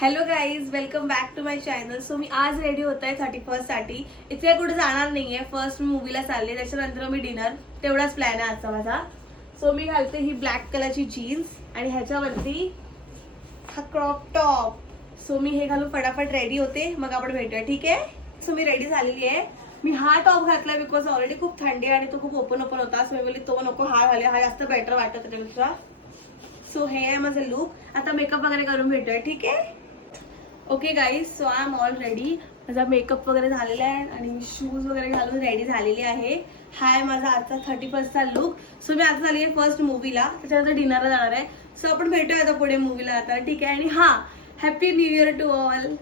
Hello guys, welcome back to my channel. So मी आज ready होत आहे 31st साठी. इथे कुठे जाणार नाहीये. फर्स्ट मी मूवीला चालले, त्याच्यानंतर मी डिनर. तेवढाच प्लॅन आहे आजचा माझा. सो मी घालते ही ब्लॅक कलरची जीन्स आणि ह्याच्यावरती हा क्रॉप टॉप. सो मी हे घालून फटाफट रेडी होते, मग आपण भेटूया, ठीक आहे? सो मी रेडी झालेली आहे. मी हा टॉप घातला बिकॉज ऑलरेडी खूप थंडी आहे आणि तो खूप ओपन होता. सो मी बोलली तो नको, हा घाले, हा जास्त बेटर वाटत त्याच्यापेक्षा. सो हे आहे माझं लुक. आता मेकअप वगैरे करून भेटूया, ठीक आहे? Okay guys, so I am all ready. माझा मेकअप वगैरे झालेला आहे आणि शूज वगैरे घालून रेडी झालेली आहे. हा आहे माझा आजचा 31st लुक. सो मी आता झाली आहे फर्स्ट मूवीला, त्याच्यानंतर डिनरला जाणार आहे. सो आपण भेटूया आता पुढे मूवीला आता, ठीक आहे? आणि हा, happy new year to all.